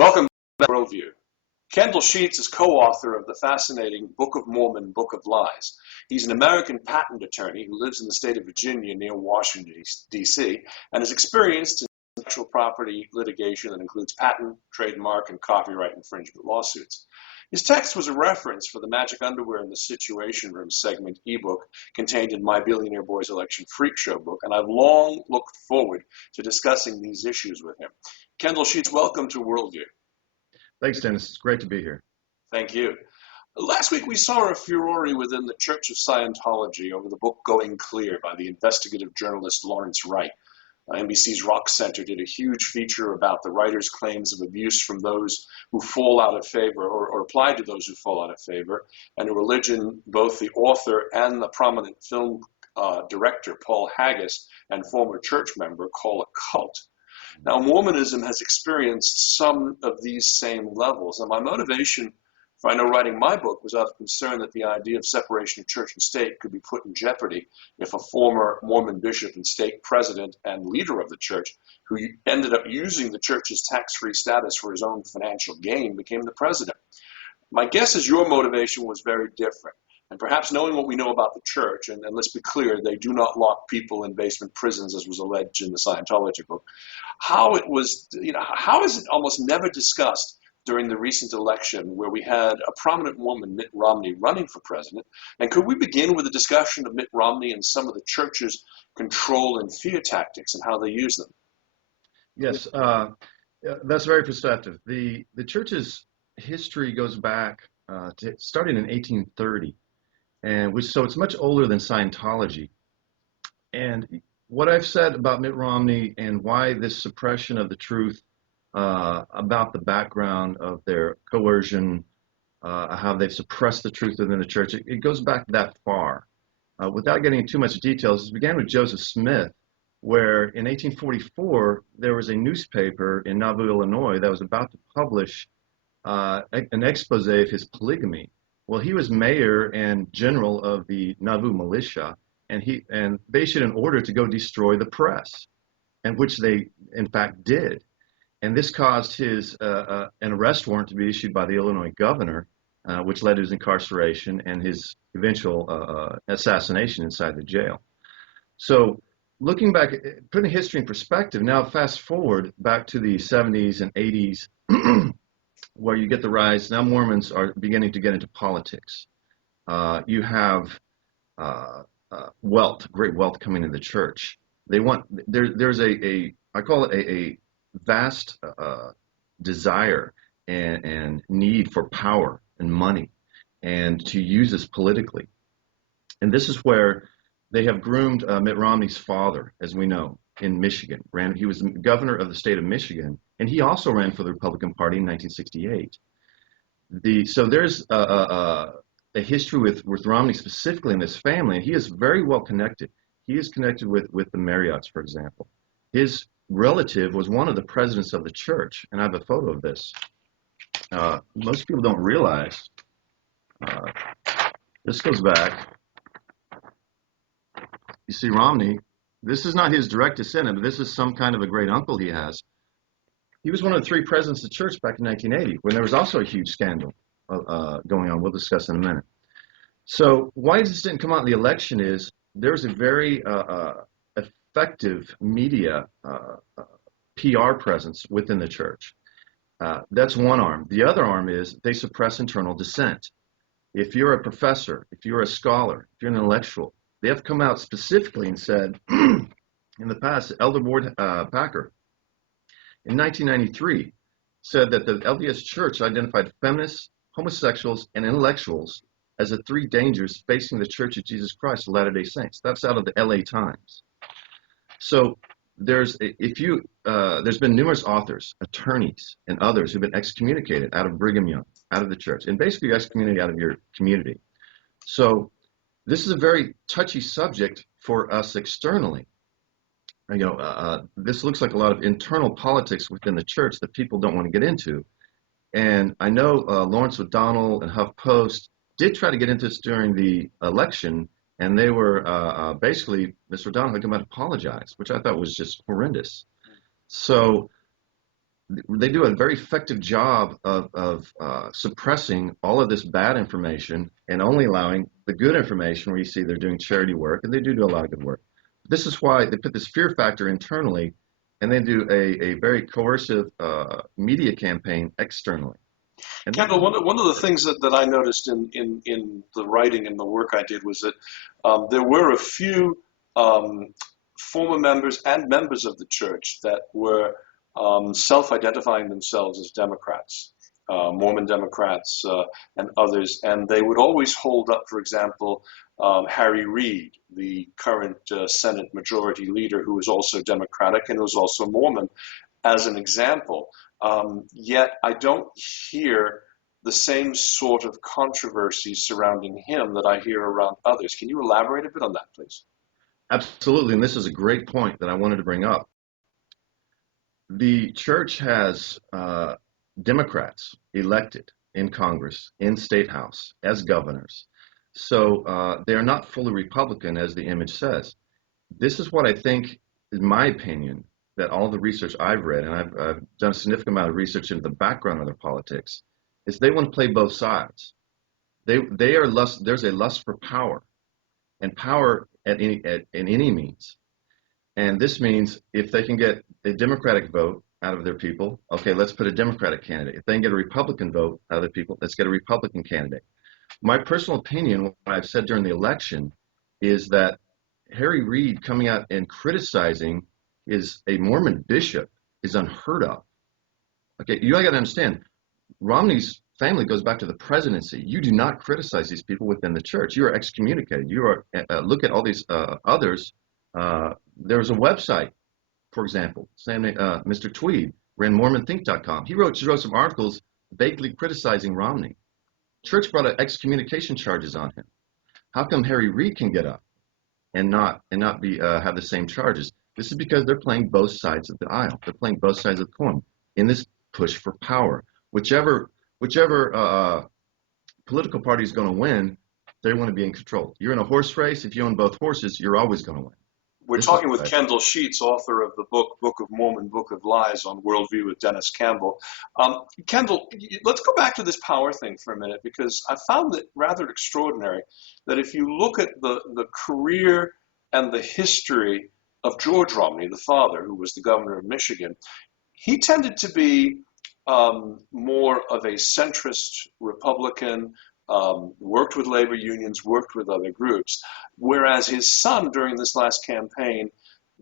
Welcome to Worldview. Kendal Sheets is co-author of the fascinating Book of Mormon, Book of Lies. He's an American patent attorney who lives in the state of Virginia near Washington, D.C., and is experienced in intellectual property litigation that includes patent, trademark, and copyright infringement lawsuits. His text was a reference for the Magic Underwear in the Situation Room segment ebook contained in my Billionaire Boys Election Freak Show book, and I've long looked forward to discussing these issues with him. Kendal Sheets, welcome to Worldview. Thanks, Dennis. It's great to be here. Thank you. Last week we saw a furore within the Church of Scientology over the book Going Clear by the investigative journalist Lawrence Wright. NBC's Rock Center did a huge feature about the writer's claims of abuse from those who fall out of favor or apply to those who fall out of favor, and a religion both the author and the prominent film director Paul Haggis and former church member call a cult. Now, Mormonism has experienced some of these same levels, and my motivation for writing my book was out of concern that the idea of separation of church and state could be put in jeopardy if a former Mormon bishop and stake president and leader of the church, who ended up using the church's tax-free status for his own financial gain, became the president. My guess is your motivation was very different. And perhaps knowing what we know about the church, and let's be clear, they do not lock people in basement prisons, as was alleged in the Scientology book, how is it almost never discussed during the recent election where we had a prominent woman, Mitt Romney, running for president? And could we begin with a discussion of Mitt Romney and some of the church's control and fear tactics and how they use them? Yes, that's very perceptive. The church's history goes back to starting in 1830. So it's much older than Scientology. And what I've said about Mitt Romney and why this suppression of the truth about the background of their coercion, how they've suppressed the truth within the church, it goes back that far. Without getting into too much details, it began with Joseph Smith, where in 1844 there was a newspaper in Nauvoo, Illinois that was about to publish an expose of his polygamy. Well, he was mayor and general of the Nauvoo militia, and they issued an order to go destroy the press, and which they in fact did. And this caused an arrest warrant to be issued by the Illinois governor, which led to his incarceration and his eventual assassination inside the jail. So looking back, putting history in perspective, now fast forward back to the 70s and 80s, where you get the rise. Now Mormons are beginning to get into politics. You have great wealth coming into the church. There's I call it a vast desire and need for power and money, and to use this politically. And this is where they have groomed Mitt Romney's father, as we know, in Michigan. He was the governor of the state of Michigan, and he also ran for the Republican Party in 1968. So there's a history with Romney specifically in this family, and he is very well connected. He is connected with the Marriotts, for example. His relative was one of the presidents of the church, and I have a photo of this. Most people don't realize. This goes back. You see Romney. This is not his direct descendant, but this is some kind of a great uncle he has. He was one of the three presidents of the church back in 1980, when there was also a huge scandal going on. We'll discuss in a minute. So why this didn't come out in the election is there's a very effective media PR presence within the church. That's one arm. The other arm is they suppress internal dissent. If you're a professor, if you're a scholar, if you're an intellectual, they have come out specifically and said, in the past, Elder Ward Packer, in 1993, said that the LDS Church identified feminists, homosexuals, and intellectuals as the three dangers facing the Church of Jesus Christ of Latter-day Saints. That's out of the LA Times. So there's been numerous authors, attorneys, and others who've been excommunicated out of Brigham Young, out of the church, and basically excommunicated out of your community. So this is a very touchy subject for us externally. This looks like a lot of internal politics within the church that people don't want to get into. And I know Lawrence O'Donnell and HuffPost did try to get into this during the election, and they were basically, Mr. O'Donnell had come out and apologized, which I thought was just horrendous. So they do a very effective job of suppressing all of this bad information and only allowing the good information where you see they're doing charity work, and they do a lot of good work. This is why they put this fear factor internally, and they do a very coercive media campaign externally. And Kendall, one of the things that I noticed in the writing and the work I did was that there were a few former members and members of the church that were self-identifying themselves as Democrats, Mormon Democrats and others, and they would always hold up, for example, Harry Reid, the current Senate Majority Leader, who was also Democratic and was also Mormon, as an example. Yet I don't hear the same sort of controversy surrounding him that I hear around others. Can you elaborate a bit on that, please? Absolutely, and this is a great point that I wanted to bring up. The church has Democrats elected in Congress, in State House, as governors. So they are not fully Republican, as the image says. This is what I think, in my opinion, that all the research I've read, and I've done a significant amount of research into the background of their politics, is they want to play both sides. They are lust. There's a lust for power, and power in any means. And this means if they can get a Democratic vote out of their people, okay, let's put a Democratic candidate. If they can get a Republican vote out of their people, let's get a Republican candidate. My personal opinion, what I've said during the election, is that Harry Reid coming out and criticizing is a Mormon bishop is unheard of. Okay, you got to understand, Romney's family goes back to the presidency. You do not criticize these people within the church. You are excommunicated. You are look at all these others. There's a website, for example, Mr. Tweed ran mormonthink.com. He wrote some articles vaguely criticizing Romney. Church brought excommunication charges on him. How come Harry Reid can get up and not be have the same charges? This is because they're playing both sides of the aisle. They're playing both sides of the coin in this push for power. Whichever political party is going to win, they want to be in control. You're in a horse race. If you own both horses, you're always going to win. We're talking with Kendal Sheets, author of the Book of Mormon, Book of Lies on Worldview with Denis Campbell. Kendal, let's go back to this power thing for a minute, because I found it rather extraordinary that if you look at the career and the history of George Romney, the father, who was the governor of Michigan, he tended to be more of a centrist Republican, worked with labor unions, worked with other groups, whereas his son during this last campaign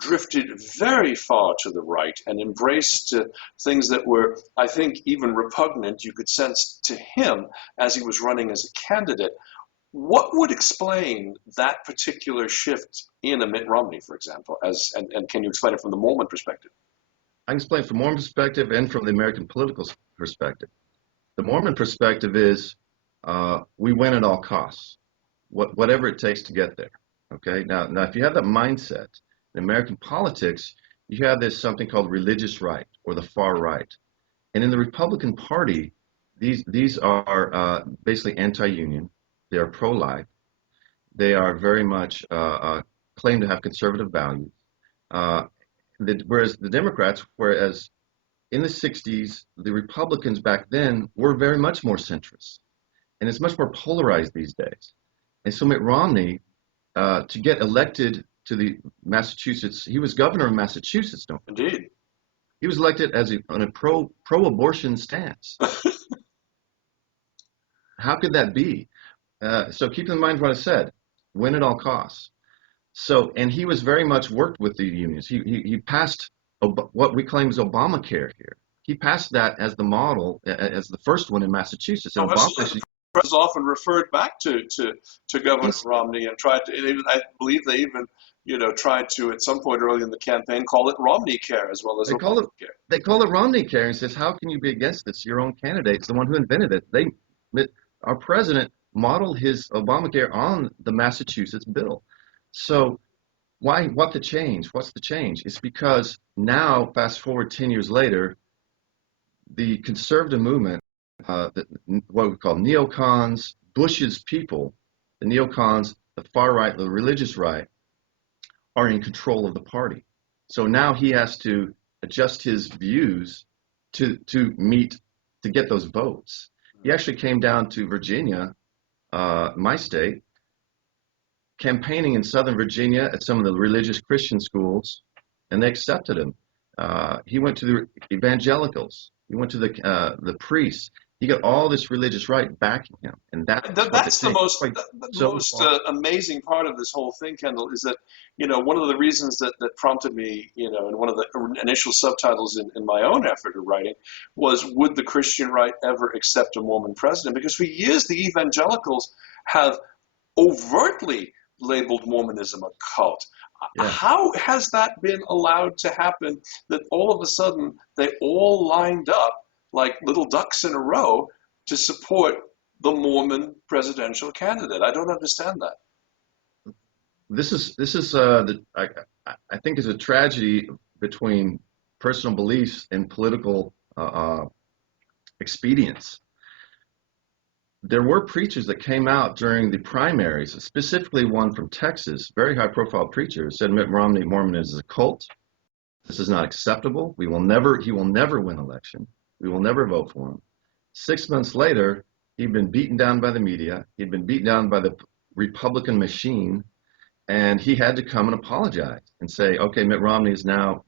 drifted very far to the right and embraced things that were, I think, even repugnant, you could sense to him as he was running as a candidate. What would explain that particular shift in a Mitt Romney, for example, and can you explain it from the Mormon perspective? I can explain from Mormon perspective and from the American political perspective. The Mormon perspective is we win at all costs, whatever it takes to get there. Okay. Now, if you have that mindset in American politics, you have this something called religious right or the far right, and in the Republican Party, these are basically anti-union. They are pro-life. They are very much claim to have conservative values. Whereas the Democrats, whereas in the 60s, the Republicans back then were very much more centrist. And it's much more polarized these days. And so Mitt Romney, to get elected to the Massachusetts, he was governor of Massachusetts, don't you? Indeed. He was elected on a pro-abortion stance. How could that be? So keep in mind what I said, win at all costs. So, and he was very much worked with the unions. He passed what we claim is Obamacare here. He passed that as the model, as the first one in Massachusetts. And Obama has often referred back to Governor Romney and tried to. I believe they even tried to at some point early in the campaign call it Romney Care as well as Obamacare. They call it Romney Care and says, how can you be against this? Your own candidate's the one who invented it. Our president modeled his Obamacare on the Massachusetts bill. So what the change? What's the change? It's because now, fast forward 10 years later, the conservative movement, what we call neocons, Bush's people, the neocons, the far right, the religious right, are in control of the party. So now he has to adjust his views to meet to get those votes. He actually came down to Virginia, my state, campaigning in Southern Virginia at some of the religious Christian schools, and they accepted him. He went to the evangelicals. He went to the priests. He got all this religious right backing him, and that's the most amazing part of this whole thing, Kendal, is that one of the reasons that prompted me, and one of the initial subtitles in my own effort of writing was, would the Christian right ever accept a Mormon president? Because for years the evangelicals have overtly labeled Mormonism a cult. Yeah. How has that been allowed to happen, that all of a sudden they all lined up like little ducks in a row to support the Mormon presidential candidate? I don't understand that. This is I think is a tragedy between personal beliefs and political expedience. There were preachers that came out during the primaries, specifically one from Texas, very high-profile preacher, said Mitt Romney, Mormonism is a cult. This is not acceptable. He will never win election. We will never vote for him. 6 months later, he'd been beaten down by the media. He'd been beaten down by the Republican machine, and he had to come and apologize and say, okay, Mitt Romney is now,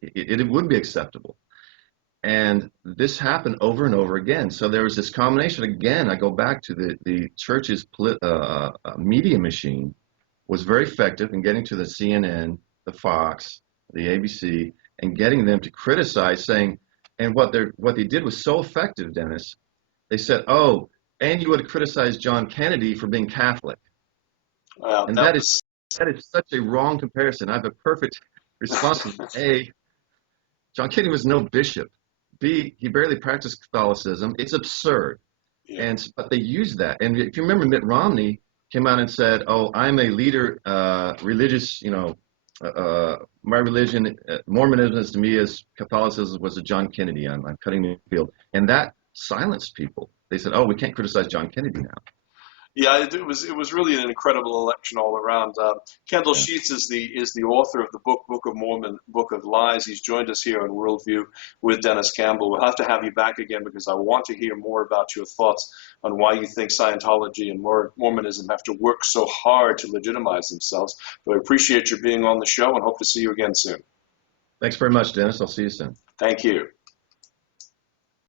it would be acceptable. And this happened over and over again. So there was this combination. Again, I go back to the church's media machine was very effective in getting to the CNN, the Fox, the ABC, and getting them to criticize, saying, and what they did was so effective, Dennis. They said, oh, and you would have criticized John Kennedy for being Catholic. Well, and that is such a wrong comparison. I have a perfect response. A, John Kennedy was no bishop. B, he barely practiced Catholicism. It's absurd. Yeah. But they used that. And if you remember, Mitt Romney came out and said, oh, I'm a leader, religious, my religion, Mormonism is to me as Catholicism was to John Kennedy. I'm cutting the field. And that silenced people. They said, oh, we can't criticize John Kennedy now. Yeah, it was really an incredible election all around. Kendal Sheets is the author of the Book of Mormon, Book of Lies. He's joined us here on Worldview with Denis Campbell. We'll have to have you back again because I want to hear more about your thoughts on why you think Scientology and Mormonism have to work so hard to legitimize themselves. But I appreciate your being on the show and hope to see you again soon. Thanks very much, Dennis. I'll see you soon. Thank you.